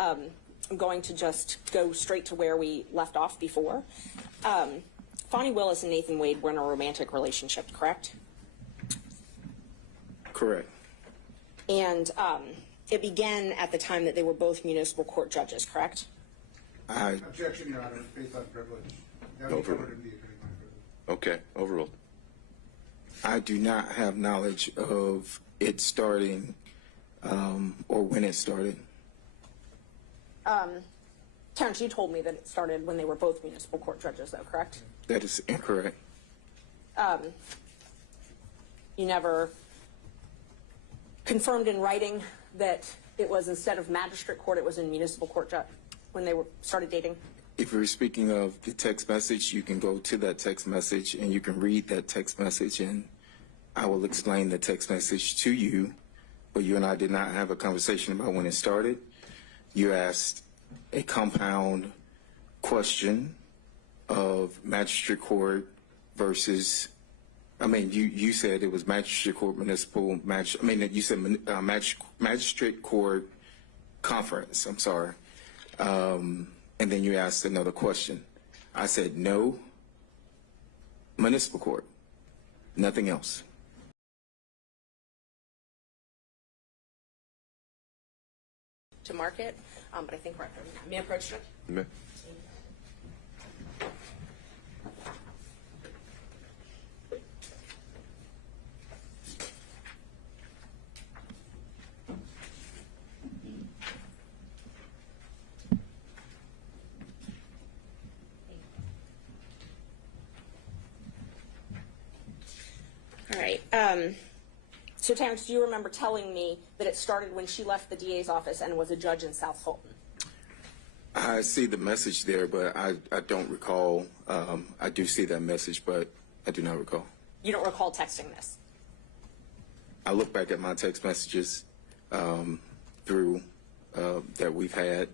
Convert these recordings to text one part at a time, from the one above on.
I'm going to just go straight to where we left off before. Fani Willis and Nathan Wade were in a romantic relationship, correct? Correct. And it began at the time that they were both municipal court judges, correct? Objection, Your Honor, based on privilege. That would be covered in the attorney-client privilege. Okay, overruled. I do not have knowledge of it starting or when it started. Terrence, you told me that it started when they were both municipal court judges, though, correct? That is incorrect. You never confirmed in writing that it was, instead of magistrate court, it was in municipal court when they started dating? If you're speaking of the text message, you can go to that text message and you can read that text message, and I will explain the text message to you. But you and I did not have a conversation about when it started. You asked a compound question of magistrate court versus, I mean, you said it was magistrate court, municipal, you said magistrate court conference, I'm sorry. And then you asked another question. I said no, municipal court, nothing else. To market, but I think we're at there. May I approach it? May. All right. So, Terrence, do you remember telling me that it started when she left the DA's office and was a judge in South Fulton? I see the message there, but I don't recall. I do see that message, but I do not recall. You don't recall texting this? I look back at my text messages through that we've had.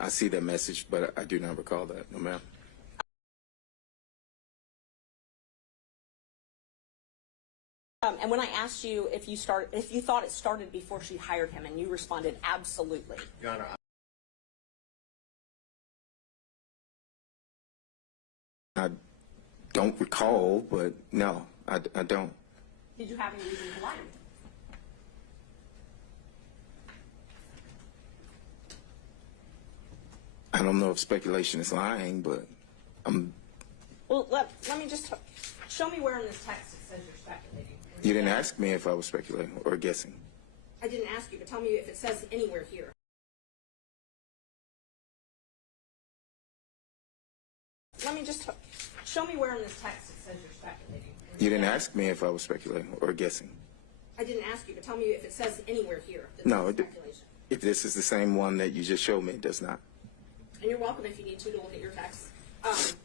I see that message, but I do not recall that, no ma'am. And when I asked you if you thought it started before she hired him, and you responded absolutely. Your Honor, I don't recall, but no, I don't. Did you have any reason to lie? I don't know if speculation is lying, but Well, let me just show me where in this text it says you're speculating. You didn't ask me if I was speculating or guessing. I didn't ask you, but tell me if it says anywhere here. Let me just show me where in this text it says you're speculating. You didn't ask me if I was speculating or guessing. I didn't ask you, but tell me if it says anywhere here that No, this is speculation. if this is the same one that you just showed me, it does not. And you're welcome if you need to look at your text.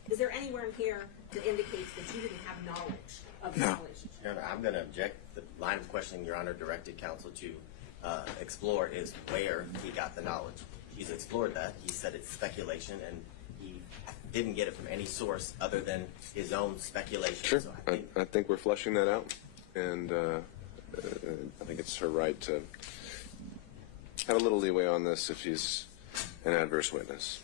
Is there anywhere in here that indicates that you didn't have knowledge of this relationship? Your Honor, I'm going to object. The line of questioning Your Honor directed counsel to explore is where he got the knowledge. He's explored that. He said it's speculation, and he didn't get it from any source other than his own speculation. Sure. So I think we're fleshing that out, and I think it's her right to have a little leeway on this if she's an adverse witness.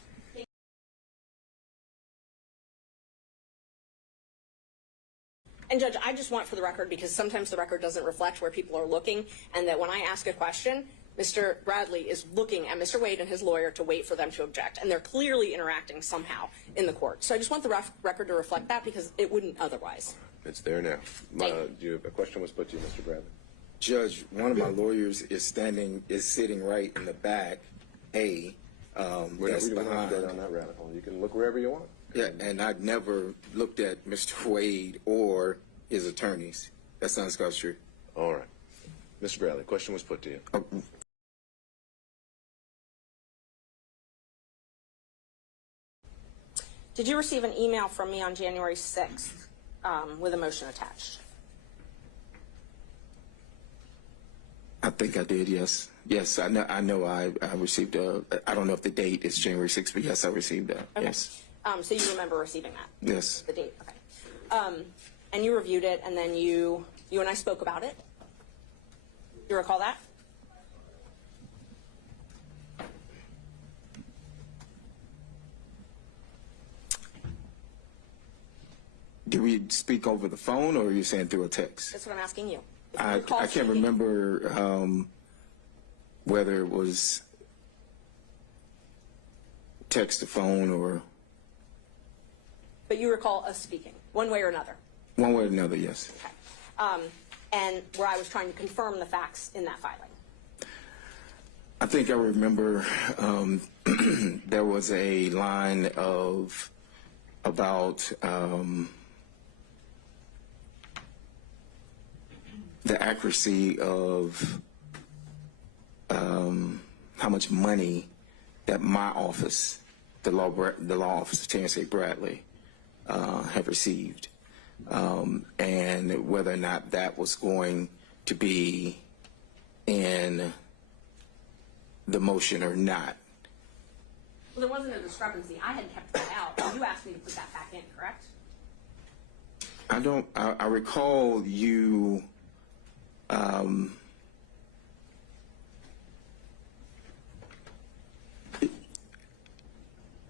And Judge, I just want for the record, because sometimes the record doesn't reflect where people are looking, and that when I ask a question, Mr. Bradley is looking at Mr. Wade and his lawyer to wait for them to object, and they're clearly interacting somehow in the court. So I just want the record to reflect that, because it wouldn't otherwise. It's there now. A question was put to you, Mr. Bradley. Judge, one of my lawyers is sitting right in the back. We don't have to go down that rabbit hole. You can look wherever you want. Yeah, and I'd never looked at Mr. Wade or his attorneys. That sounds true. All right. Mr. Bradley, question was put to you. Did you receive an email from me on January 6th with a motion attached? I think I did, yes. Yes, I know I received I don't know if the date is January 6th, but yes, I received that. Okay. Yes. So you remember receiving that? Yes. The date, okay. And you reviewed it, and then you and I spoke about it? You recall that? did we speak over the phone, or are you saying through a text? That's what I'm asking you. If you I recall can't speaking- remember whether it was text to phone or But you recall us speaking, one way or another. one way or another, yes. Okay. And where I was trying to confirm the facts in that filing. I think I remember there was a line of about the accuracy of how much money that my office, the law office of Terrence Bradley, have received, and whether or not that was going to be in the motion or not. Well, there wasn't a discrepancy. I had kept that out, and you asked me to put that back in, correct? I recall you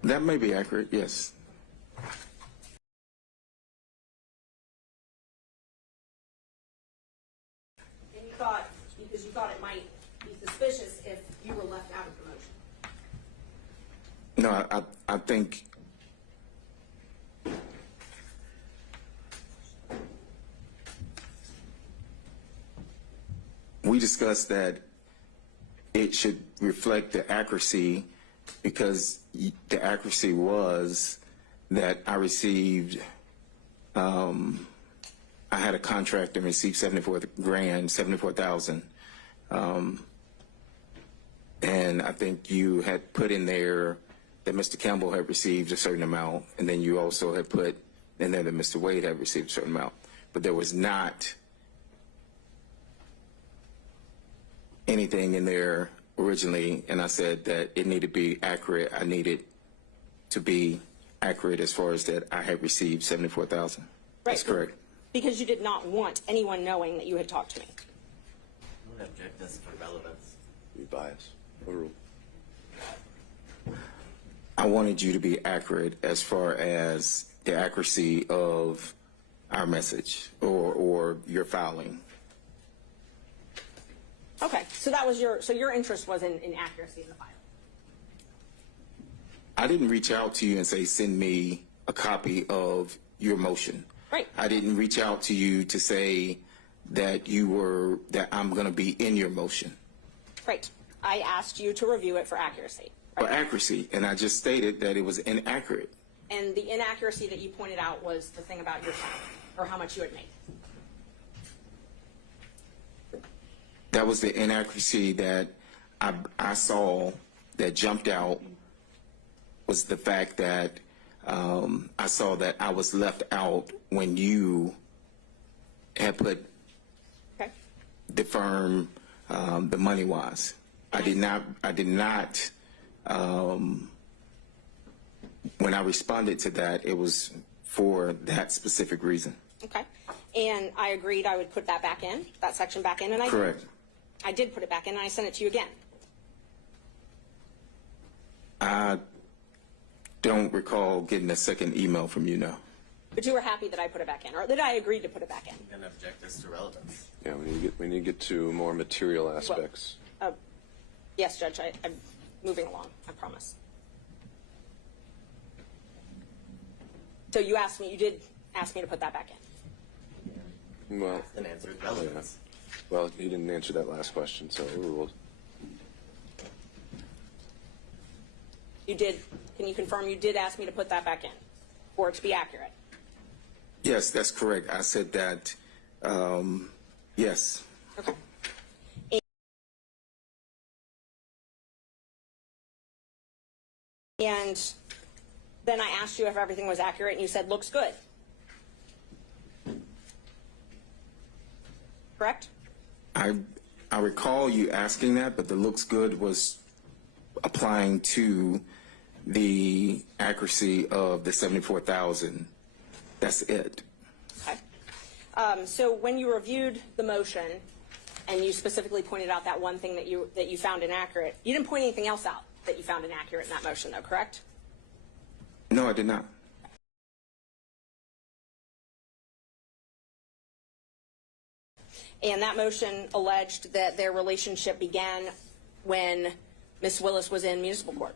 that may be accurate, yes. And you thought, because you thought it might be suspicious if you were left out of the motion. No, I think we discussed that it should reflect the accuracy, because the accuracy was that I received, I had a contract and received $74,000. And I think you had put in there that Mr. Campbell had received a certain amount, and then you also had put in there that Mr. Wade had received a certain amount. But there was not anything in there originally, and I said that it needed to be accurate. I needed to be accurate as far as that I had received $74,000. That's correct. Because you did not want anyone knowing that you had talked to me. I'm going to object this for relevance. Be biased. Overruled. I wanted you to be accurate as far as the accuracy of our message or your filing. Okay, so that was your interest was in accuracy in the file. I didn't reach out to you and say, send me a copy of your motion. Right. I didn't reach out to you to say that that I'm going to be in your motion. Right. I asked you to review it for accuracy. Right? For accuracy, and I just stated that it was inaccurate. And the inaccuracy that you pointed out was the thing about your salary, or how much you had made. That was the inaccuracy that I saw that jumped out, was the fact that I saw that I was left out when you had put Okay. the firm, the money wise. I did not, when I responded to that, it was for that specific reason. Okay. And I agreed I would put that back in, that section back in, and I Correct. I did put it back in, and I sent it to you again. I don't recall getting a second email from you now. But you were happy that I put it back in, or that I agreed to put it back in. I'm going to object this to relevance. Yeah, we need to get to more material aspects. Yes, Judge, I'm moving along, I promise. So you did ask me to put that back in. Well, And answered relevance. well, you didn't answer that last question, so overruled. You did, can you confirm you did ask me to put that back in, for it to be accurate? Yes, that's correct. I said that, yes. Okay. And then I asked you if everything was accurate, and you said, looks good. Correct? I recall you asking that, but the looks good was applying to the accuracy of the 74,000. That's it. Okay. So when you reviewed the motion, and you specifically pointed out that one thing that you found inaccurate, you didn't point anything else out that you found inaccurate in that motion, though, correct? No, I did not. And that motion alleged that their relationship began when Ms. Willis was in municipal court.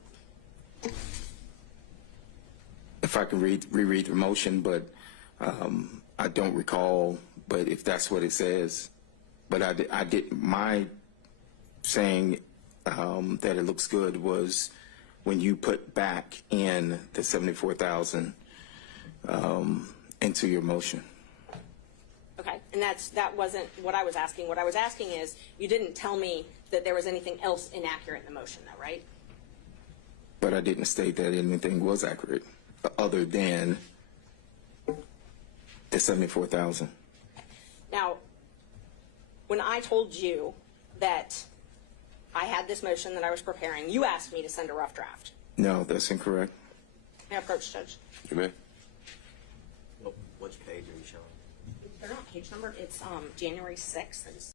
If I can reread the motion, but I don't recall, but if that's what it says. But I did my saying that it looks good was when you put back in the 74,000 into your motion. Okay, and that wasn't what I was asking. What I was asking is, you didn't tell me that there was anything else inaccurate in the motion, though, right? But I didn't state that anything was accurate other than the 74,000. Now, when I told you that I had this motion that I was preparing, you asked me to send a rough draft. No, that's incorrect. May I approach, Judge? You may. Which page are you showing? They're not page numbered. It's January 6th.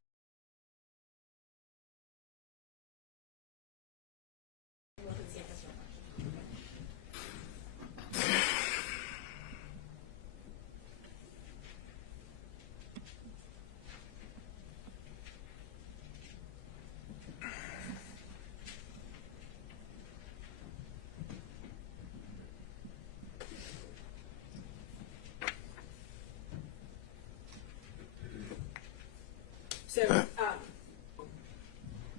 So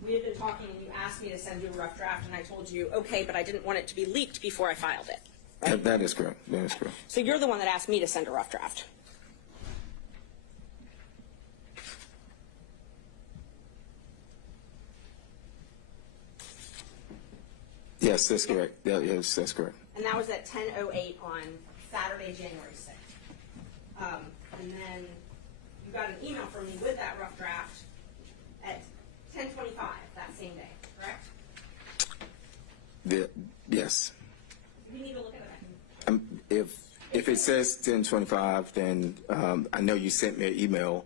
we had been talking, and you asked me to send you a rough draft, and I told you, okay, but I didn't want it to be leaked before I filed it. Right? That is correct. That is correct. So you're the one that asked me to send a rough draft. Yes, that's correct. Yes, that's correct. And that was at 10:08 on Saturday, January 6th. And then you got an email from me with that rough draft at 10:25 that same day, correct? Yes. You need to look at it. If it says 10:25, then I know you sent me an email.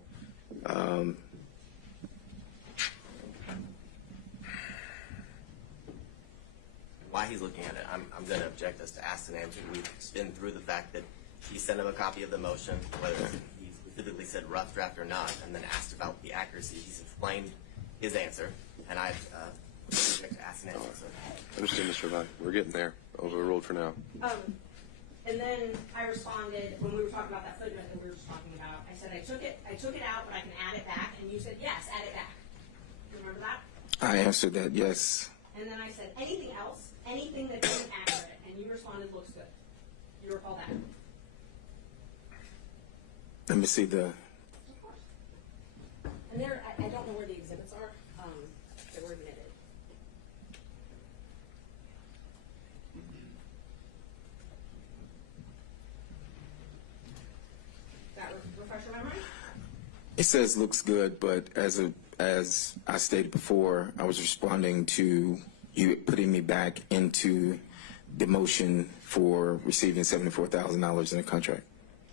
Why he's looking at it, I'm going to object us to ask and answer. We've been through the fact that he sent him a copy of the motion, whether he specifically said rough draft or not, and then asked about the accuracy. He's explained his answer, and I've object to ask and answer. So. Understood, Mr. Fani. We're getting there. Overruled for now. And then I responded when we were talking about that footnote that we were just talking about. I said I took it out, but I can add it back, and you said yes, add it back. Do you remember that? I answered that yes. And then I said anything else, anything that isn't accurate, and you responded looks good. You recall that? Let me see the. Of course. And there, I don't know where the exhibits are. They were admitted. That refresh your memory? It says looks good, but as I stated before, I was responding to you putting me back into the motion for receiving $74,000 in a contract.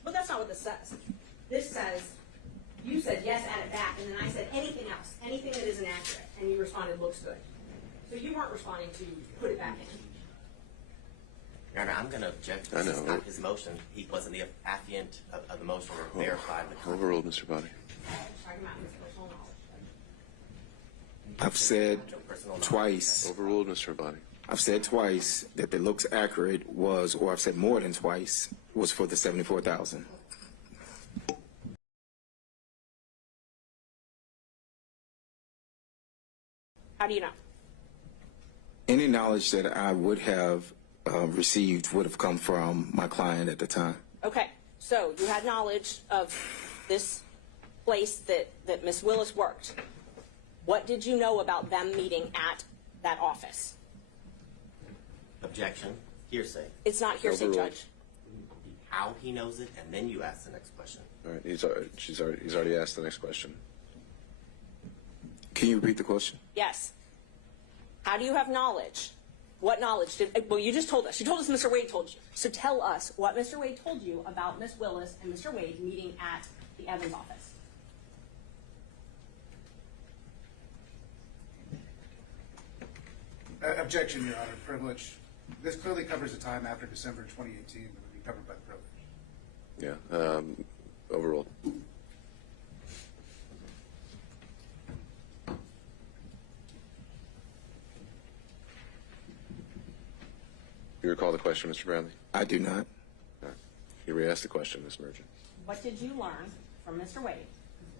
But that's not what this says. This says, you said yes, add it back, and then I said anything else, anything that isn't accurate, and you responded looks good. So you weren't responding to put it back in. Your Honor, I'm going to object. This is not his motion. He wasn't the affiant of the motion or verified the contract. Overruled, Mr. Fani. Talking about his personal knowledge. I've said twice. Overruled, Mr. Fani. I've said twice that the looks accurate was, or I've said more than twice, was for the 74,000. How do you know? Any knowledge that I would have received would have come from my client at the time. Okay, so you had knowledge of this place that Ms. Willis worked. What did you know about them meeting at that office? Objection. Hearsay. It's not hearsay, Overruled. Judge. How he knows it, and then you ask the next question. All right, he's already asked the next question. Can you repeat the question? Yes. How do you have knowledge? What knowledge did, well, you just told us. You told us Mr. Wade told you. So tell us what Mr. Wade told you about Ms. Willis and Mr. Wade meeting at the Evans office. Objection, Your Honor. Privilege. This clearly covers the time after December 2018 that would be covered by the privilege. Yeah. Overruled. You recall the question, Mr. Bradley? I do not. You re-asked the question, Ms. Merchant. What did you learn from Mr. Wade?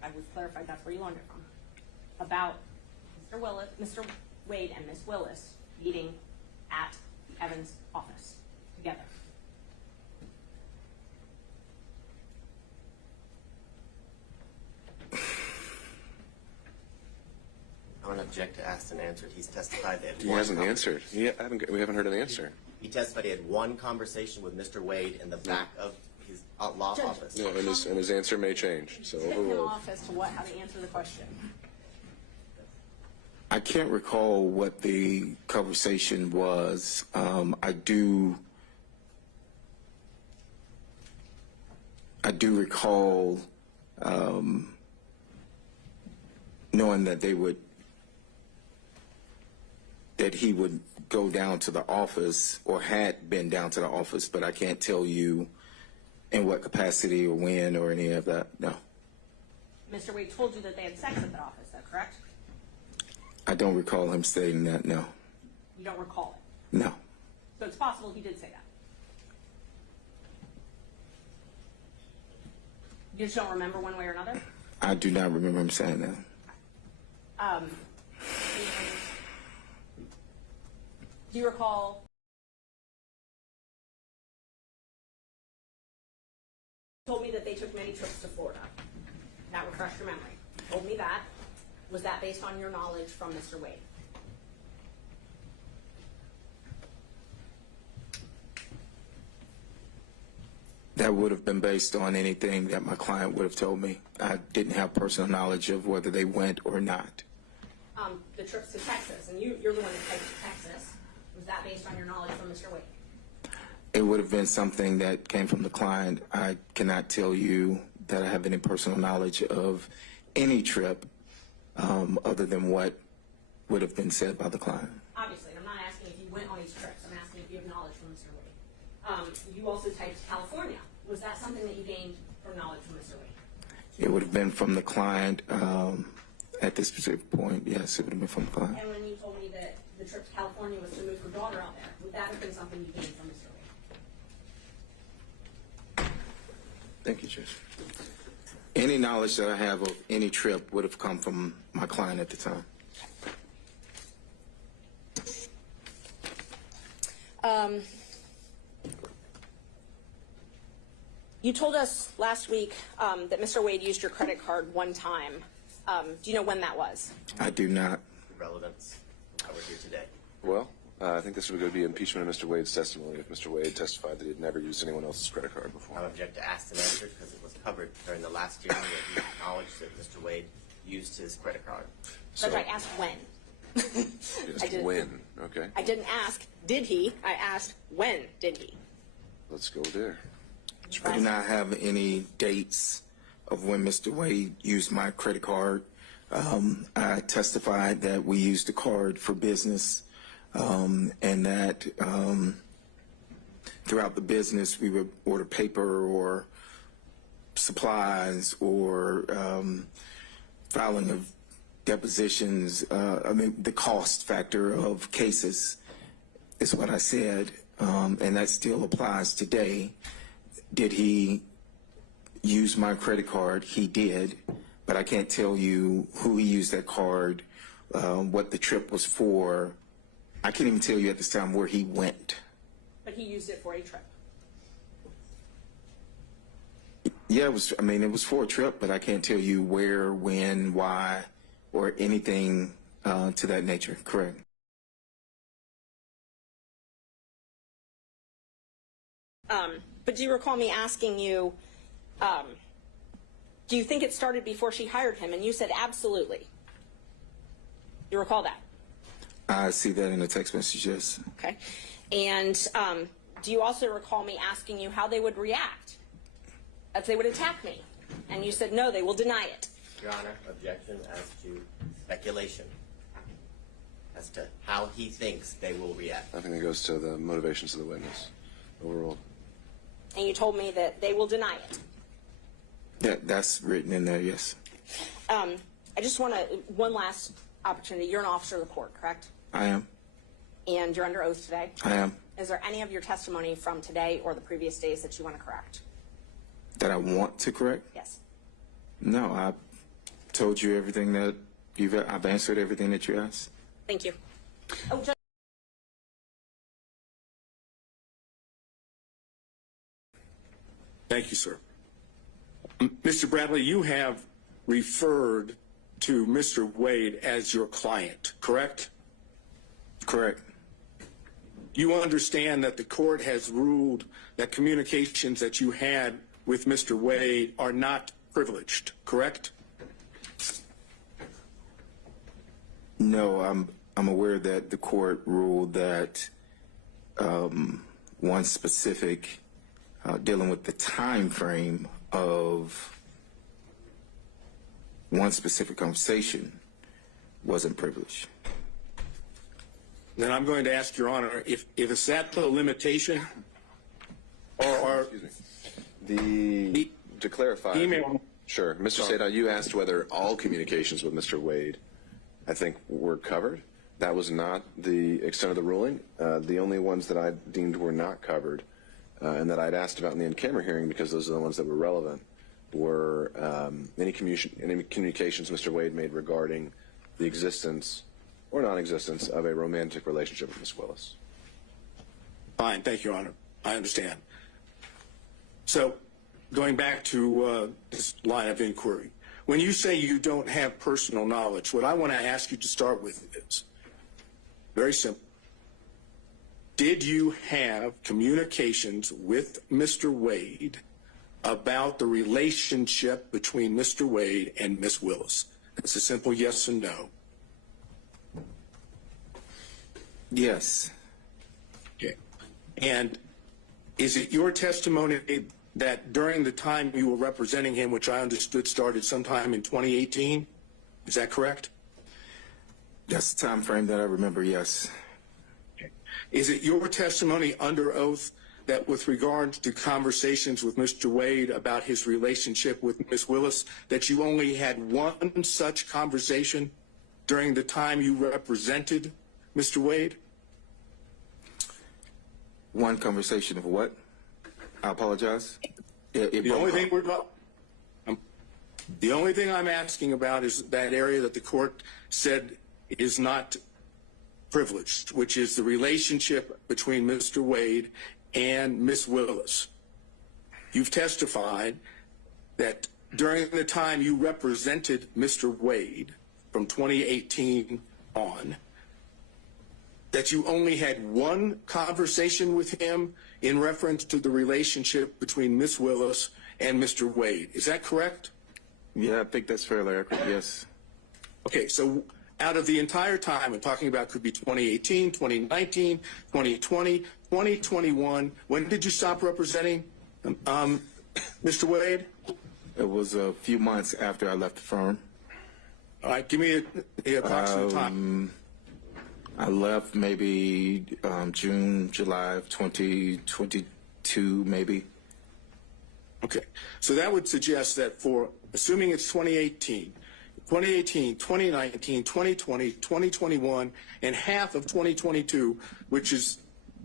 I was clarified that's where you learned it from. About Mr. Wade and Ms. Willis meeting at the Evans office together. I don't object to asked and answered. He's testified that He hasn't answered. We haven't heard an answer. He testified he had one conversation with Mr. Wade in the back of his law Judge, office. No, and his answer may change. So Tip him overruled. off as to how to answer the question. I can't recall what the conversation was. I do recall knowing that he would go down to the office or had been down to the office, but I can't tell you in what capacity or when or any of that. No. Mr. Wade told you that they had sex at the office, is that correct? I don't recall him stating that, no. You don't recall it. No. So it's possible he did say that. You just don't remember one way or another? I do not remember him saying that. Do you recall told me that they took many trips to Florida? That refreshed your memory. Told me that. Was that based on your knowledge from Mr. Wade? That would have been based on anything that my client would have told me. I didn't have personal knowledge of whether they went or not. The trips to Texas, and you're the one that typed to Texas. Was that based on your knowledge from Mr. Wade? It would have been something that came from the client. I cannot tell you that I have any personal knowledge of any trip other than what would have been said by the client. Obviously, I'm not asking if you went on these trips. I'm asking if you have knowledge from Mr. Wade. You also typed California. Was that something that you gained from knowledge from Mr. Wade? It would have been from the client at this specific point. Yes, it would have been from the client. And when you told me that the trip to California was to move your daughter out there, would that have been something you gained from Mr. Wade? Thank you, Judge. Any knowledge that I have of any trip would have come from my client at the time. You told us last week that Mr. Wade used your credit card one time. Do you know when that was? I do not. Relevance of how we're here today. Well, I think this would go to be impeachment of Mr. Wade's testimony if Mr. Wade testified that he had never used anyone else's credit card before. I object to asked and answered because it was covered during the last year where he acknowledged that Mr. Wade used his credit card. Judge, I asked when. Just I did. when, okay? I didn't ask, did he? I asked, when did he? Let's go there. I do not have any dates of when Mr. Wade used my credit card. I testified that we used the card for business and that throughout the business we would order paper or supplies or filing of depositions. I mean, the cost factor of cases is what I said, and that still applies today. Did he use my credit card? He did, but I can't tell you who he used that card, what the trip was for. I can't even tell you at this time where he went. But he used it for a trip. Yeah, it was. I mean, it was for a trip, but I can't tell you where, when, why, or anything to that nature. Correct. But do you recall me asking you, do you think it started before she hired him? And you said absolutely. You recall that? I see that in the text message, yes. Okay. And do you also recall me asking you how they would react if they would attack me? And you said, no, they will deny it. Your Honor, objection as to speculation as to how he thinks they will react. I think that goes to the motivations of the witness. Overruled. And you told me that they will deny it. That's written in there, yes. I just want to, one last opportunity. You're an officer of the court, correct? I am. And you're under oath today? I am. Is there any of your testimony from today or the previous days that you want to correct? That I want to correct? Yes. No, I told you everything that I've answered everything that you asked. Thank you. Oh, Judge. Thank you, sir. Mr. Bradley, you have referred to Mr. Wade as your client, correct? Correct. You understand that the court has ruled that communications that you had with Mr. Wade are not privileged, correct? No, I'm aware that the court ruled that one specific dealing with the time frame of one specific conversation wasn't privileged. Then I'm going to ask Your Honor if it's that the limitation, or Excuse me. To clarify. email. Sure. Mr. Sadot, you asked whether all communications with Mr. Wade, I think, were covered. That was not the extent of the ruling. The only ones that I deemed were not covered and that I'd asked about in the in-camera hearing, because those are the ones that were relevant, were any communications Mr. Wade made regarding the existence or non-existence of a romantic relationship with Ms. Willis. Fine, thank you, Your Honor. I understand. So, going back to this line of inquiry, when you say you don't have personal knowledge, what I want to ask you to start with is very simple. Did you have communications with Mr. Wade about the relationship between Mr. Wade and Ms. Willis? It's a simple yes and no. Yes. Okay. And is it your testimony that during the time you were representing him, which I understood started sometime in 2018, is that correct? That's the time frame that I remember, yes. Okay. Is it your testimony under oath that with regard to conversations with Mr. Wade about his relationship with Ms. Willis, that you only had one such conversation during the time you represented Mr. Wade? One conversation of what? I apologize. The only thing I'm asking about is that area that the court said is not privileged, which is the relationship between Mr. Wade and Ms. Willis. You've testified that during the time you represented Mr. Wade from 2018 on, that you only had one conversation with him in reference to the relationship between Ms. Willis and Mr. Wade. Is that correct? Yeah, I think that's fairly accurate, yes. Okay, so out of the entire time, I'm talking about could be 2018, 2019, 2020, 2021, when did you stop representing Mr. Wade? It was a few months after I left the firm. All right, give me the approximate time. I left maybe June, July of 2022, maybe. Okay, so that would suggest that for, assuming it's 2018, 2019, 2020, 2021, and half of 2022, which is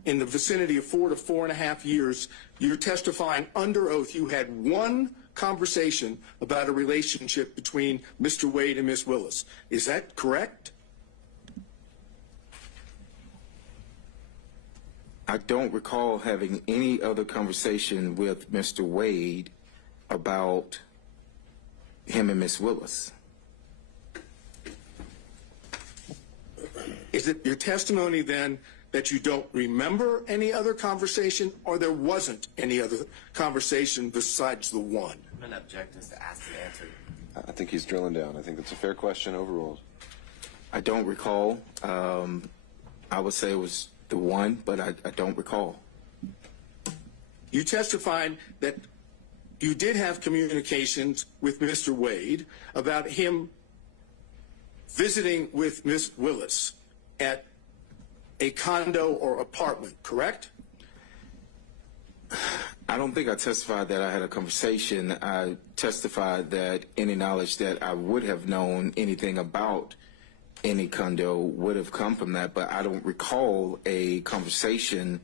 in the vicinity of 4 to 4.5 years, you're testifying under oath you had one conversation about a relationship between Mr. Wade and Ms. Willis. Is that correct? I don't recall having any other conversation with Mr. Wade about him and Ms. Willis. Is it your testimony then that you don't remember any other conversation, or there wasn't any other conversation besides the one? I'm going to object as to ask and answer. I think he's drilling down. I think that's a fair question overruled. I don't recall. I would say it was the one, but I don't recall. You testified that you did have communications with Mr. Wade about him visiting with Ms. Willis at a condo or apartment, correct? I don't think I testified that I had a conversation. I testified that any knowledge that I would have known anything about any condo would have come from that, but I don't recall a conversation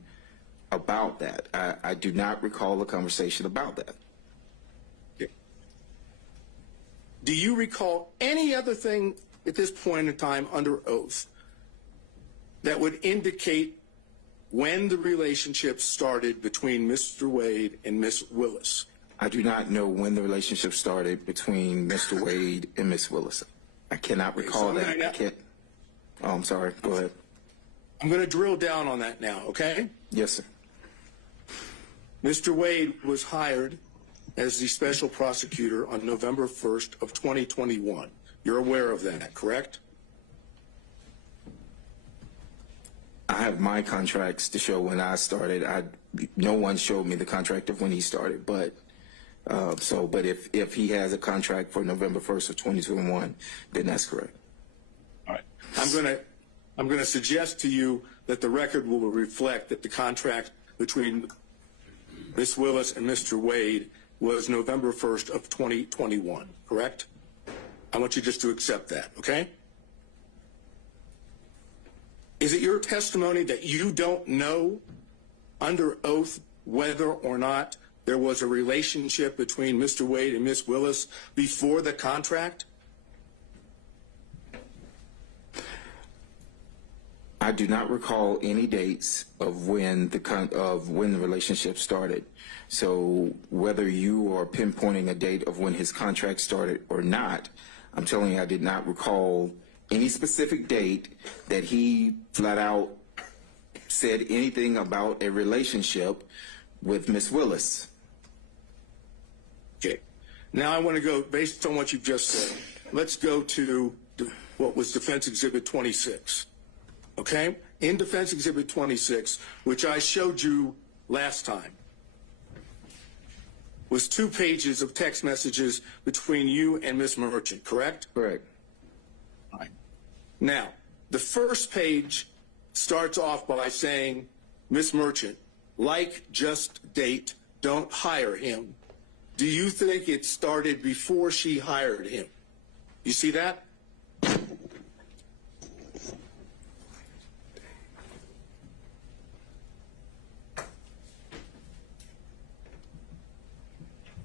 about that. I do not recall a conversation about that. Do you recall any other thing at this point in time under oath that would indicate when the relationship started between Mr. Wade and Miss Willis? I do not know when the relationship started between Mr. Wade and Miss Willis. I cannot recall that. I can't. Oh, I'm sorry. Go ahead. I'm going to drill down on that now, okay? Yes, sir. Mr. Wade was hired as the special prosecutor on November 1st of 2021. You're aware of that, correct? I have my contracts to show when I started. No one showed me the contract of when he started, but if he has a contract for November 1st of 2021, then that's correct. All right. I'm going to suggest to you that the record will reflect that the contract between Miss Willis and Mr. Wade was November 1st of 2021, correct? I want you just to accept that, okay? Is it your testimony that you don't know under oath whether or not there was a relationship between Mr. Wade and Miss Willis before the contract? I do not recall any dates of when the relationship started. So whether you are pinpointing a date of when his contract started or not, I'm telling you I did not recall any specific date that he flat out said anything about a relationship with Miss Willis. Okay. Now I want to go, based on what you've just said, let's go to what was Defense Exhibit 26. Okay? In Defense Exhibit 26, which I showed you last time, was 2 pages of text messages between you and Miss Merchant, correct? Correct. All right. Now, the first page starts off by saying, Miss Merchant, like, just date, don't hire him. Do you think it started before she hired him? You see that?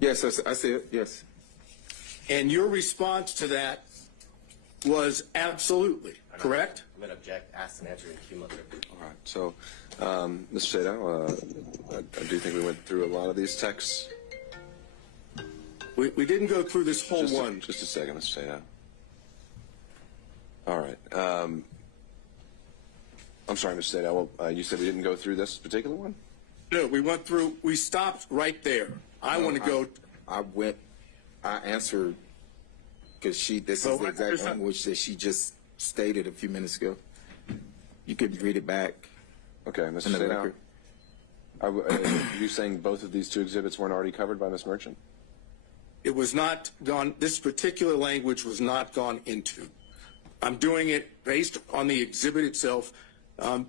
Yes, I see it. Yes. And your response to that was absolutely, correct? I'm going to object, ask and answer in cumulative. All right. So, Mr. Sadow, I do think we went through a lot of these texts. We didn't go through this whole one. Just a second, Mr. Sadow. All right. I'm sorry, Mr. Sadow. Well, you said we didn't go through this particular one? No, we stopped right there. I want to go. I answered because this is the exact language that she just stated a few minutes ago. You could read it back. Okay, Mr. Sadow. Are you saying both of these 2 exhibits weren't already covered by Ms. Merchant? It was not gone, this particular language was not gone into. I'm doing it based on the exhibit itself. Well,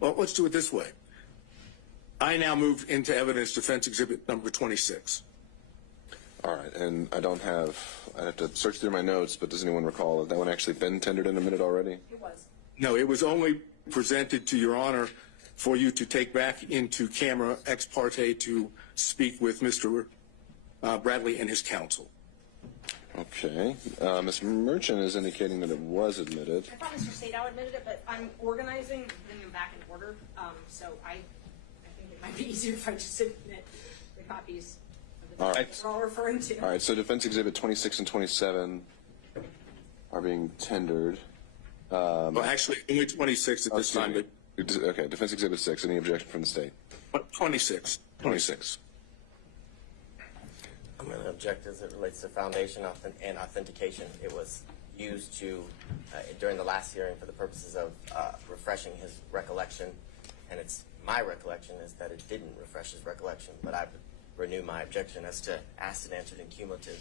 let's do it this way. I now move into evidence defense exhibit number 26. All right, and I'd have to search through my notes, but does anyone recall that one actually been tendered in a minute already? It was. No, it was only presented to Your Honor for you to take back into camera ex parte to speak with Mr. Bradley and his counsel. Okay. Ms. Merchant is indicating that it was admitted. I thought Mr. Sadow admitted it, but I'm organizing them back in order, so I think it might be easier if I just admit the copies of the documents we're all referring to. All right, so Defense Exhibit 26 and 27 are being tendered. Well, actually, only 26 at this time. But okay, Defense Exhibit 6, any objection from the state? 26. 26. I'm going to object as it relates to foundation and authentication. It was used to, during the last hearing for the purposes of refreshing his recollection, and it's my recollection is that it didn't refresh his recollection, but I renew my objection as to asked and answered in cumulative.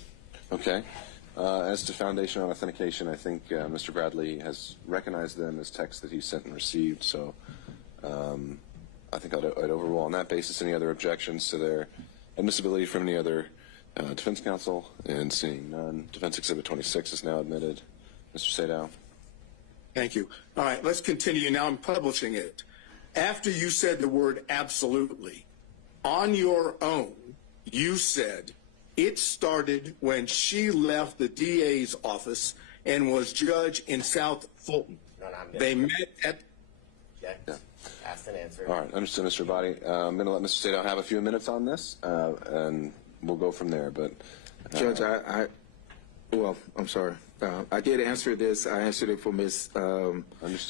Okay. As to foundation on authentication, I think Mr. Bradley has recognized them as texts that he sent and received, so I think I'd overrule on that basis any other objections to their admissibility from any other defense counsel, and seeing none. Defense Exhibit 26 is now admitted. Mr. Sadow. Thank you. All right, let's continue. Now I'm publishing it. after you said the word absolutely, on your own, you said it started when she left the DA's office and was judge in South Fulton. They met at... Asked and answered. All right, understood, Mr. Body. I'm going to let Mr. Sato have a few minutes on this, and we'll go from there. But Judge, well, I'm sorry. I did answer this. I answered it for Ms.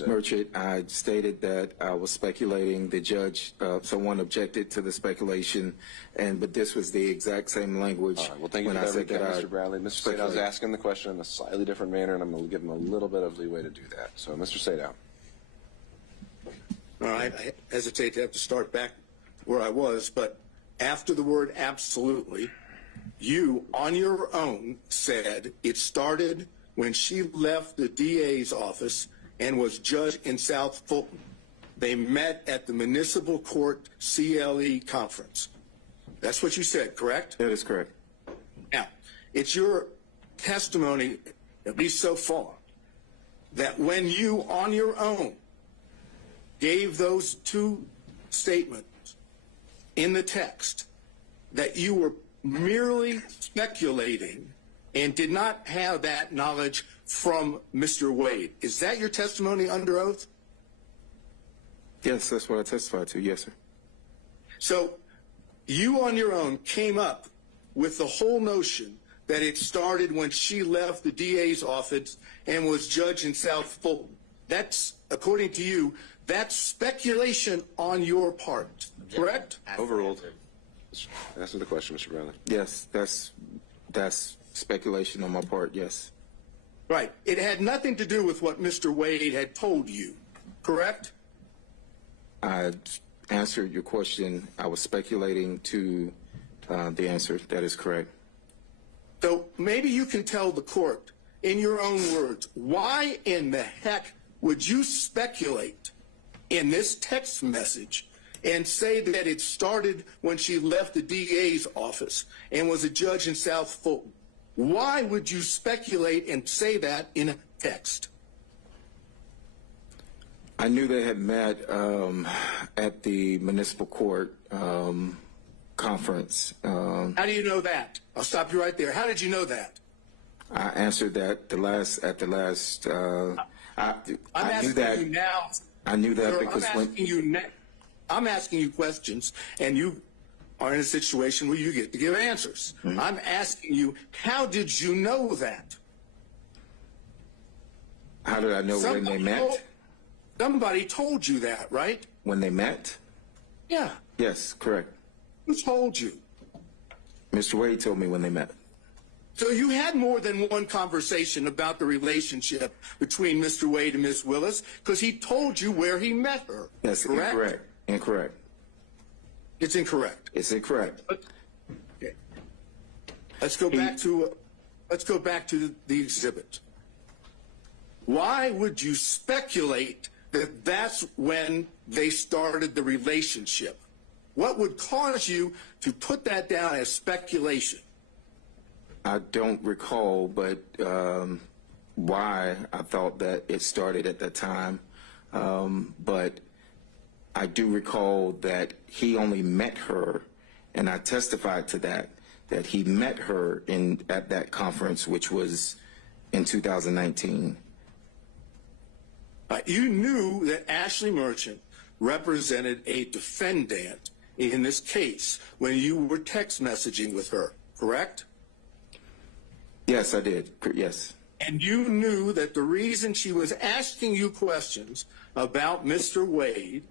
Merchant. I stated that I was speculating. The judge, someone objected to the speculation, but this was the exact same language. all right, well, thank you for that recap, Mr. Bradley. Mr. Sato was asking the question in a slightly different manner, and I'm going to give him a little bit of leeway to do that. So, Mr. Sato. All right, I hesitate to have to start back where I was, but after the word absolutely, you, on your own, said it started when she left the DA's office and was judge in South Fulton. They met at the municipal court CLE conference. That's what you said, correct? That is correct. Now, it's your testimony, at least so far, that when you, on your own, gave those two statements in the text, that you were merely speculating and did not have that knowledge from Mr. Wade. Is that your testimony under oath? Yes, that's what I testified to. Yes, sir. So you on your own came up with the whole notion that it started when she left the DA's office and was judge in South Fulton. That's, according to you, that's speculation on your part, correct? Overruled. Answer the question, Mr. Bradley. Yes, that's speculation on my part, yes. Right. It had nothing to do with what Mr. Wade had told you, correct? I answered your question. I was speculating to the answer. That is correct. So maybe you can tell the court, in your own words, why in the heck would you speculate in this text message and say that it started when she left the DA's office and was a judge in South Fulton? Why would you speculate and say that in a text? I knew they had met at the municipal court conference. How do you know that? I'll stop you right there. How did you know that? I answered that at the last. I knew that. You now. I knew that Sir, because I'm asking you questions, and you are in a situation where you get to give answers. Mm-hmm. I'm asking you, how did you know that? How did I know when they met? Somebody told you that, right? When they met? Yeah. Yes, correct. Who told you? Mr. Wade told me when they met. So you had more than one conversation about the relationship between Mr. Wade and Ms. Willis, because he told you where he met her. That's correct? Incorrect. Incorrect. It's incorrect. It's incorrect. Okay. Let's go back to the exhibit. Why would you speculate that that's when they started the relationship? What would cause you to put that down as speculation? I don't recall, but why I thought that it started at that time. But I do recall that he only met her, and I testified to that he met her at that conference, which was in 2019. You knew that Ashley Merchant represented a defendant in this case when you were text messaging with her, correct? Yes, I did. Yes. And you knew that the reason she was asking you questions about Mr. Wade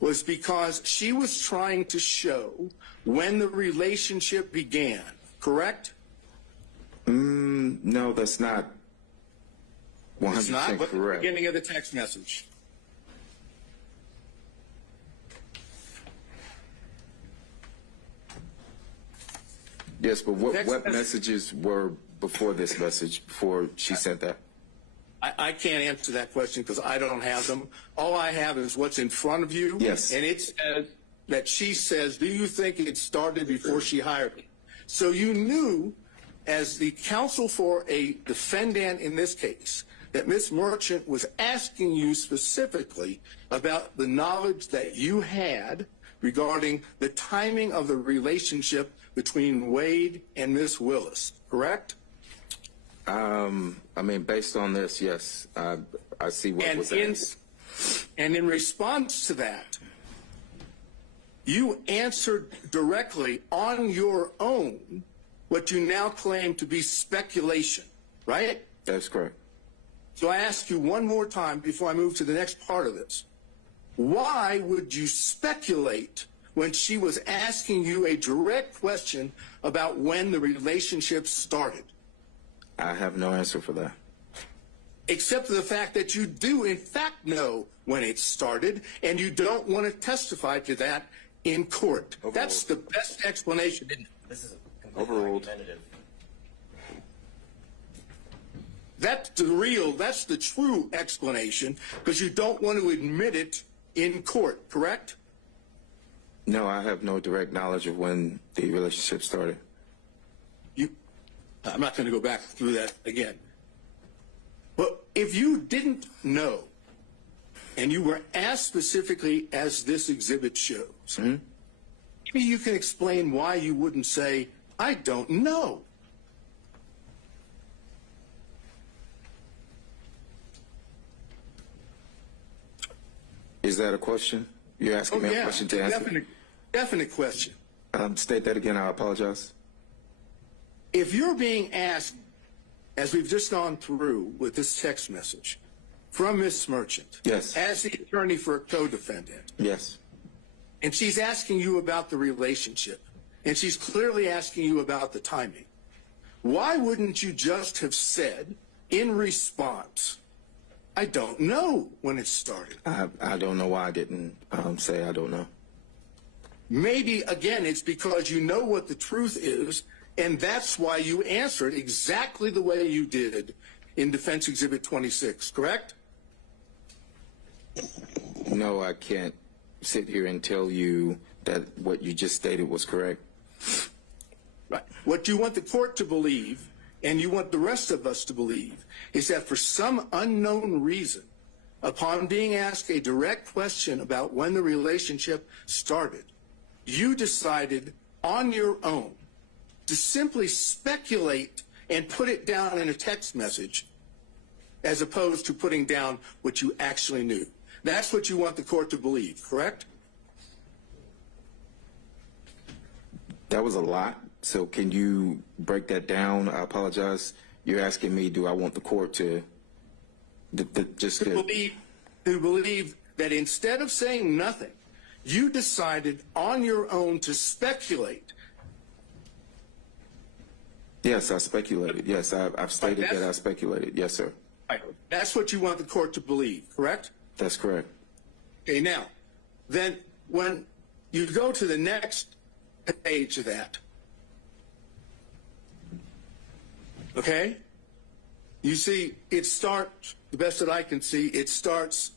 was because she was trying to show when the relationship began, correct? No, that's not 100% It's not, but correct. the beginning of the text message. Yes, but what messages were before this message, before she sent that? I can't answer that question because I don't have them. All I have is what's in front of you. Yes. And it says that she says, do you think it started before she hired me? So you knew, as the counsel for a defendant in this case, that Ms. Merchant was asking you specifically about the knowledge that you had regarding the timing of the relationship between Wade and Ms. Willis, correct? I mean, based on this, yes, I see what was asked. And in response to that, you answered directly on your own what you now claim to be speculation, right? That's correct. So I ask you one more time before I move to the next part of this. Why would you speculate when she was asking you a direct question about when the relationship started? I have no answer for that. Except for the fact that you do, in fact, know when it started, and you don't want to testify to that in court. Overruled. That's the best explanation, isn't it? This is completely Overruled. argumentative. That's the true explanation, because you don't want to admit it in court, correct? No, I have no direct knowledge of when the relationship started. I'm not going to go back through that again. But if you didn't know, and you were asked specifically as this exhibit shows, maybe you can explain why you wouldn't say, I don't know. Is that a question? You're asking me a question to answer? Definite question. State that again. I apologize. If you're being asked, as we've just gone through with this text message from Ms. Merchant, Yes. as the attorney for a co-defendant, Yes. and she's asking you about the relationship, and she's clearly asking you about the timing, why wouldn't you just have said in response, I don't know when it started? I don't know why I didn't say I don't know. Maybe, again, it's because you know what the truth is, and that's why you answered exactly the way you did in Defense Exhibit 26, correct? No, I can't sit here and tell you that what you just stated was correct. Right. What you want the court to believe, and you want the rest of us to believe, is that for some unknown reason, upon being asked a direct question about when the relationship started, you decided on your own to simply speculate and put it down in a text message as opposed to putting down what you actually knew. That's what you want the court to believe, correct? That was a lot. So can you break that down? I apologize. You're asking me, do I want the court to just to believe that instead of saying nothing, you decided on your own to speculate. Yes, I speculated. Yes, I've stated that I speculated. Yes, sir. That's what you want the court to believe, correct? That's correct. Okay, now, then when you go to the next page of that, okay, you see it starts, the best that I can see, it starts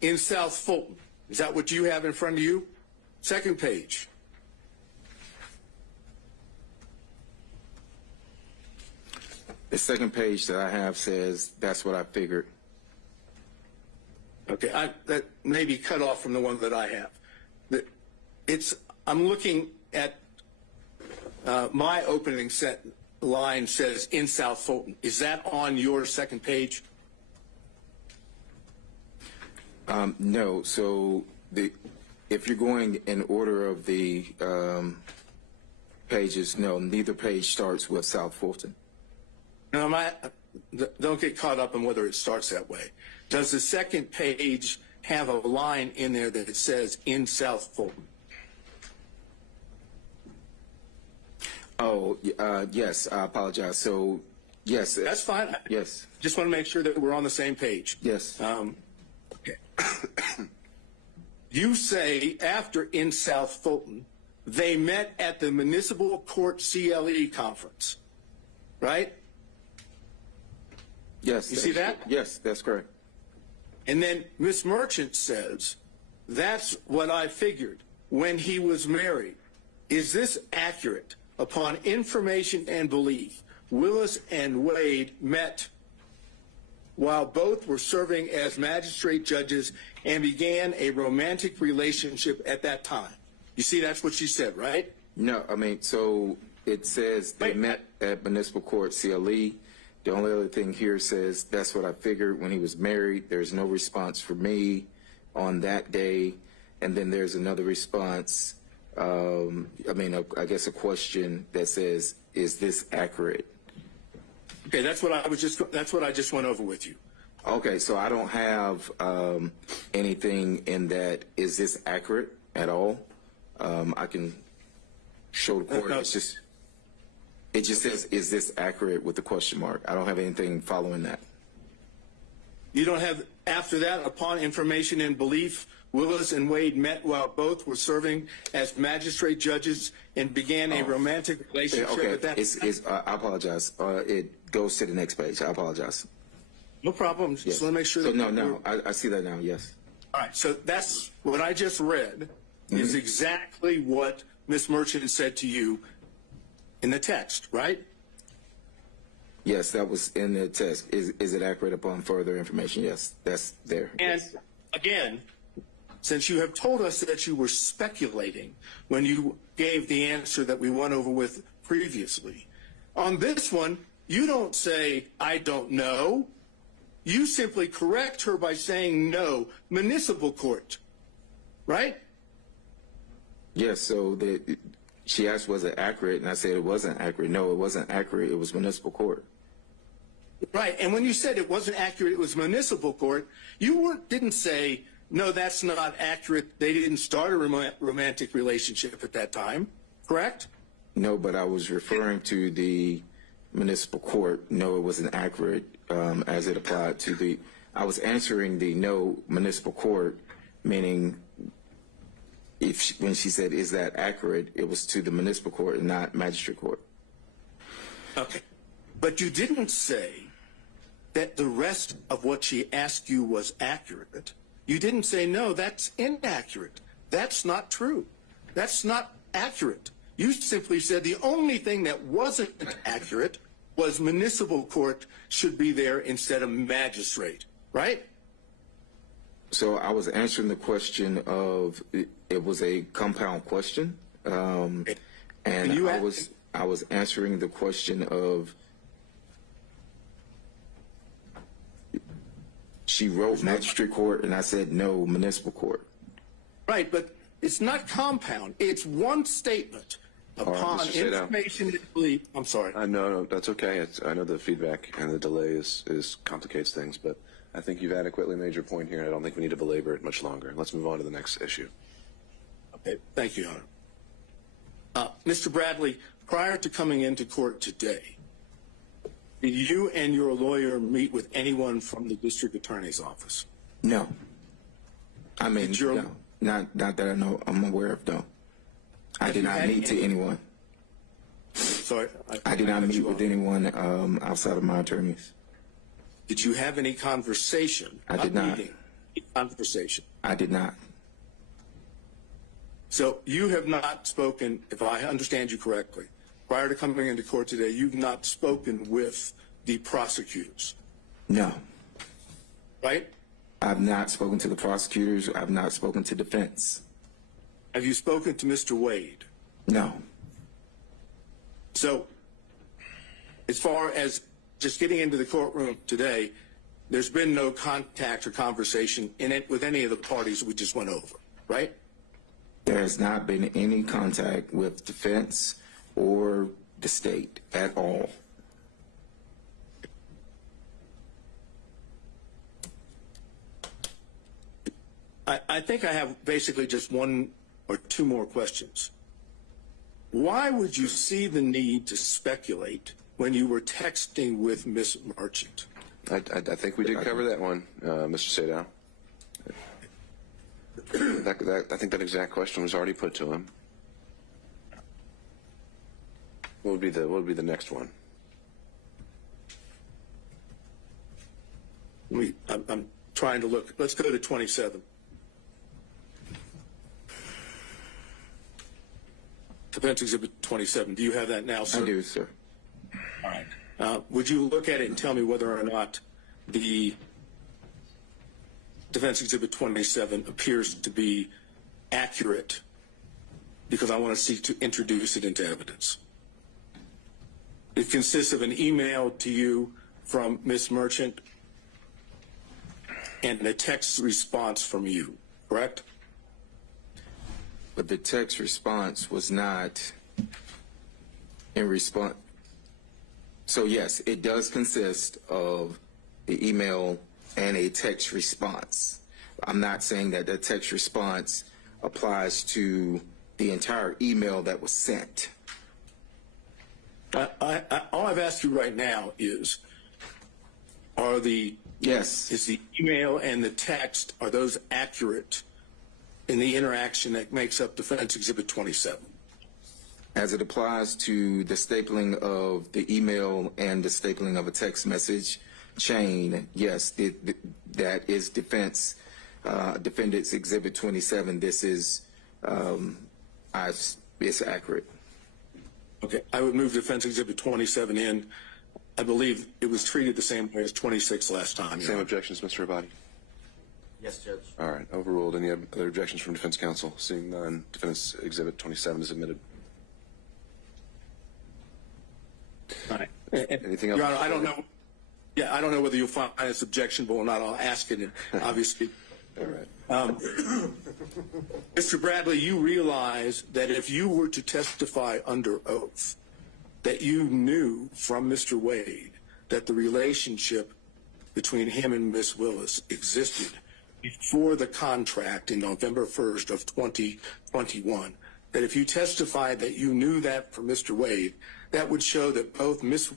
in South Fulton. Is that what you have in front of you? Second page. The second page that I have says that's what I figured. Okay, that may be cut off from the one that I have. I'm looking at my opening line says in South Fulton. Is that on your second page? No. So if you're going in order of the pages, no, neither page starts with South Fulton. No, don't get caught up in whether it starts that way. Does the second page have a line in there that it says in South Fulton? Oh, yes, I apologize. So, yes. That's fine. Yes. Just want to make sure that we're on the same page. Yes. Okay. You say after in South Fulton, they met at the Municipal Court CLE conference, right? Yes. You see that? Yes, that's correct. And then Ms. Merchant says, that's what I figured when he was married. Is this accurate? Upon information and belief, Willis and Wade met while both were serving as magistrate judges and began a romantic relationship at that time. You see, that's what she said, right? No, I mean, so it says they met at municipal court CLE. The only other thing here says that's what I figured when he was married. There's no response for me on that day. And then there's another response, I guess a question that says, is this accurate? Okay, that's what I just went over with you. Okay, so I don't have anything in that, is this accurate at all? I can show the court. No. It just says, is this accurate with the question mark? I don't have anything following that. You don't have, after that, upon information and belief, Willis and Wade met while both were serving as magistrate judges and began a romantic relationship Okay, at that time. I apologize. It goes to the next page. I apologize. No problem. Just Yes. want to make sure So that I see that now, yes. All right, so that's what I just read is exactly what Ms. Merchant said to you in the text, right? Yes, that was in the text. Is it accurate upon further information? Yes, that's there. And Yes. again, since you have told us that you were speculating when you gave the answer that we went over with previously, on this one, you don't say, I don't know. You simply correct her by saying no, municipal court, right? Yes, so she asked, was it accurate? And I said it wasn't accurate. No, it wasn't accurate. It was municipal court. Right, and when you said it wasn't accurate, it was municipal court, you didn't say, no, that's not accurate. They didn't start a romantic relationship at that time, correct? No, but I was referring to the municipal court. No, it wasn't accurate as it applied to I was answering the no municipal court, meaning when she said, is that accurate, it was to the municipal court and not magistrate court. Okay, but you didn't say that the rest of what she asked you was accurate. You didn't say, no, that's inaccurate. That's not true. That's not accurate. You simply said the only thing that wasn't accurate was municipal court should be there instead of magistrate, right? So I was answering the question of, it was a compound question. And I was answering the question of, she wrote magistrate court, and I said no, municipal court. Right, but it's not compound. It's one statement upon Mr. Sadow. information and belief. I'm sorry. No, that's okay. I know the feedback and the delay complicates things, but I think you've adequately made your point here, and I don't think we need to belabor it much longer. Let's move on to the next issue. Okay, thank you, Your Honor. Mr. Bradley, prior to coming into court today, did you and your lawyer meet with anyone from the district attorney's office? No. I mean, no. Not that I know, I'm aware of, no. I did not meet to anyone. Sorry. I did not meet with anyone outside of my attorneys. Did you have any conversation? I did not. Meeting, conversation. I did not. So you have not spoken, if I understand you correctly, prior to coming into court today, you've not spoken with the prosecutors? No. Right? I've not spoken to the prosecutors. I've not spoken to defense. Have you spoken to Mr. Wade? No. So as far as just getting into the courtroom today, there's been no contact or conversation in it with any of the parties we just went over, right? There has not been any contact with defense or the state at all. I think I have basically just one or two more questions. Why would you see the need to speculate when you were texting with Ms. Merchant? I think we did cover that one, Mr. Sadow. I think that exact question was already put to him. What would be the next one? I'm trying to look. Let's go to 27. Defense Exhibit 27. Do you have that now, sir? I do, sir. All right. Would you look at it and tell me whether or not the Defense Exhibit 27 appears to be accurate, because I want to seek to introduce it into evidence. It consists of an email to you from Ms. Merchant and a text response from you, correct? But the text response was not in response. So yes, it does consist of the email and a text response. I'm not saying that the text response applies to the entire email that was sent. All I've asked you right now is, Yes. is the email and the text, are those accurate in the interaction that makes up Defense Exhibit 27? As it applies to the stapling of the email and the stapling of a text message chain, yes, that is Defendant's Exhibit 27. This is, it's accurate. Okay, I would move Defense Exhibit 27 in. I believe it was treated the same way as 26 last time. Same objections, Mr. Abadi? Yes, Judge. All right, overruled. Any other objections from defense counsel? Seeing none, Defense Exhibit 27 is admitted. All right. Anything else? Your Honor, I don't know. Yeah, I don't know whether you'll find this objectionable or not. I'll ask it, obviously. All right. Mr. Bradley, you realize that if you were to testify under oath, that you knew from Mr. Wade that the relationship between him and Miss Willis existed before the contract in November 1st of 2021, that if you testified that you knew that from Mr. Wade, that would show that both Miss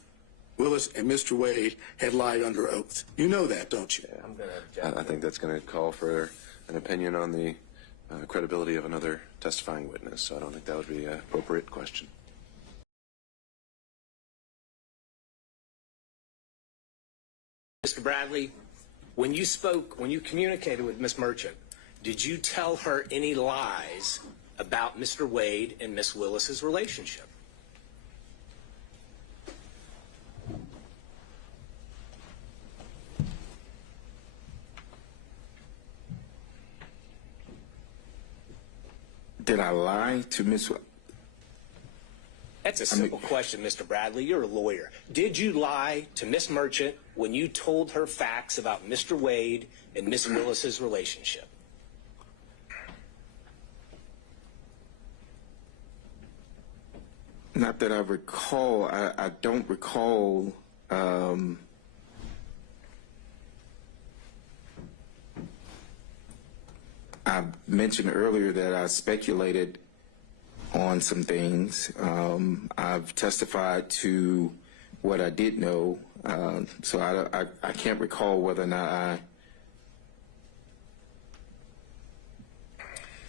Willis and Mr. Wade had lied under oath. You know that, don't you? I'm going to object. I think that's going to call for an opinion on the credibility of another testifying witness, so I don't think that would be an appropriate question. Mr. Bradley, when you communicated with Ms. Merchant, did you tell her any lies about Mr. Wade and Miss Willis's relationship? Did I lie to Miss? That's a simple question, Mr. Bradley. You're a lawyer. Did you lie to Miss Merchant when you told her facts about Mr. Wade and Miss Willis's relationship? Not that I recall. I don't recall. I mentioned earlier that I speculated on some things. I've testified to what I did know, so I can't recall whether or not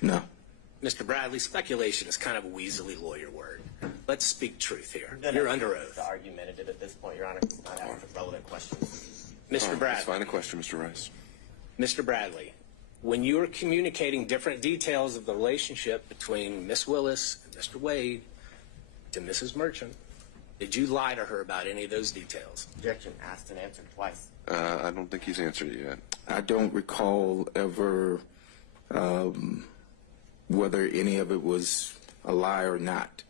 No. Mr. Bradley, speculation is kind of a weaselly lawyer word. Let's speak truth here. You're under oath. Argumentative at this point, Your Honor. It's not asking relevant questions. Mr. Let's Bradley. find a question, Mr. Rice. Mr. Bradley, when you were communicating different details of the relationship between Miss Willis and Mr. Wade to Mrs. Merchant, did you lie to her about any of those details? Objection. Asked and answered twice. I don't think he's answered it yet. I don't recall ever whether any of it was a lie or not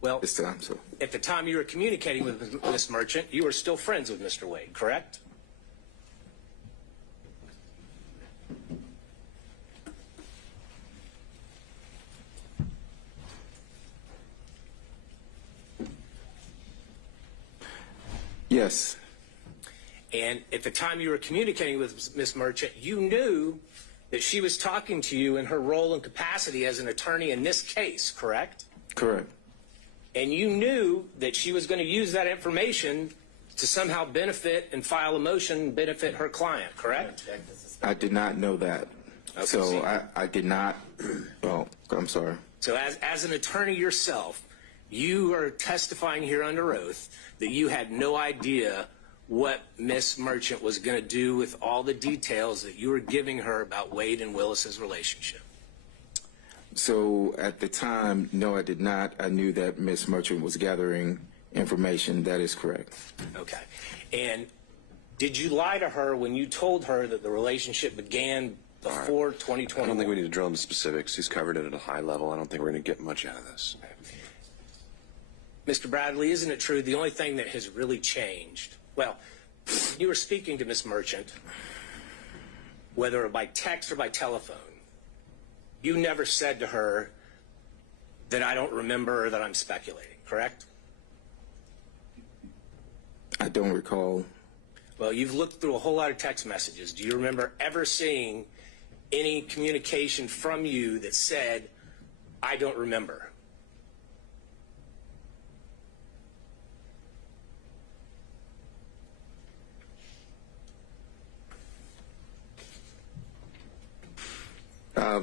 Well, this time. So at the time you were communicating with Miss Merchant, you were still friends with Mr. Wade, correct? yes, And at the time you were communicating with Miss Merchant, you knew that she was talking to you in her role and capacity as an attorney in this case, correct? correct. And you knew that she was going to use that information to somehow benefit and file a motion benefit her client, correct? Object. This is I did not know that. Okay, So see. I did not. Oh, I'm sorry. So as an attorney yourself, you are testifying here under oath that you had no idea what Miss Merchant was going to do with all the details that you were giving her about Wade and Willis's relationship. So at the time, no, I did not. I knew that Miss Merchant was gathering information. That is correct. Okay. And Did you lie to her when you told her that the relationship began before 2020? I don't think we need to drill into specifics. He's covered it at a high level. I don't think we're going to get much out of this. Mr. Bradley, isn't it true the only thing that has really changed? Well, you were speaking to Ms. Merchant, whether by text or by telephone. You never said to her that I don't remember or that I'm speculating, correct? I don't recall. Well, you've looked through a whole lot of text messages. Do you remember ever seeing any communication from you that said, I don't remember?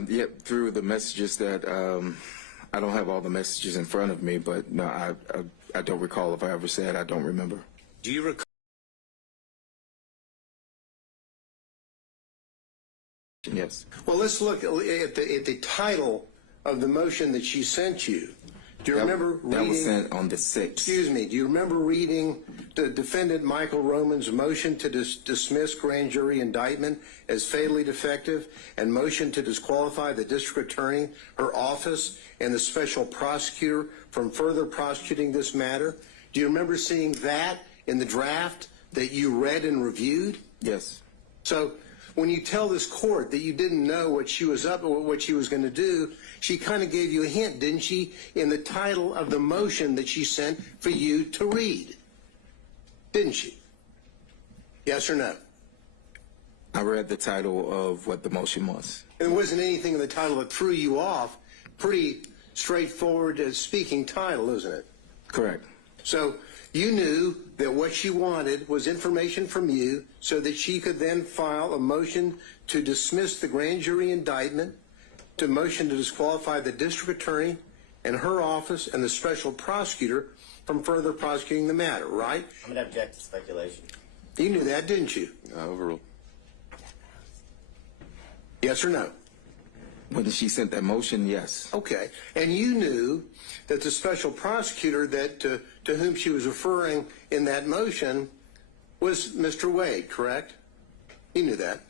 Yeah, through the messages that I don't have all the messages in front of me, but no, I don't recall if I ever said I don't remember. Do you recall? Yes. Well, let's look at the title of the motion that she sent you. Do you remember reading? That was sent on the 6th. Excuse me. Do you remember reading the defendant Michael Roman's motion to dismiss grand jury indictment as fatally defective and motion to disqualify the district attorney, her office, and the special prosecutor from further prosecuting this matter? Do you remember seeing that in the draft that you read and reviewed? Yes. So when you tell this court that you didn't know what she was up or what she was going to do, she kind of gave you a hint, didn't she, in the title of the motion that she sent for you to read? Didn't she? Yes or no? I read the title of what the motion was. There wasn't anything in the title that threw you off. Pretty straightforward speaking title, isn't it? Correct. So you knew that what she wanted was information from you so that she could then file a motion to dismiss the grand jury indictment, to motion to disqualify the district attorney and her office and the special prosecutor from further prosecuting the matter, right? I'm going to object to speculation. You knew that, didn't you? Overruled. Yes or no? When she sent that motion, yes. Okay. And you knew that the special prosecutor that to whom she was referring in that motion was Mr. Wade, correct? You knew that.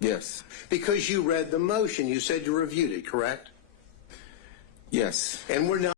Yes. Because you read the motion. You said you reviewed it, correct? Yes. And we're now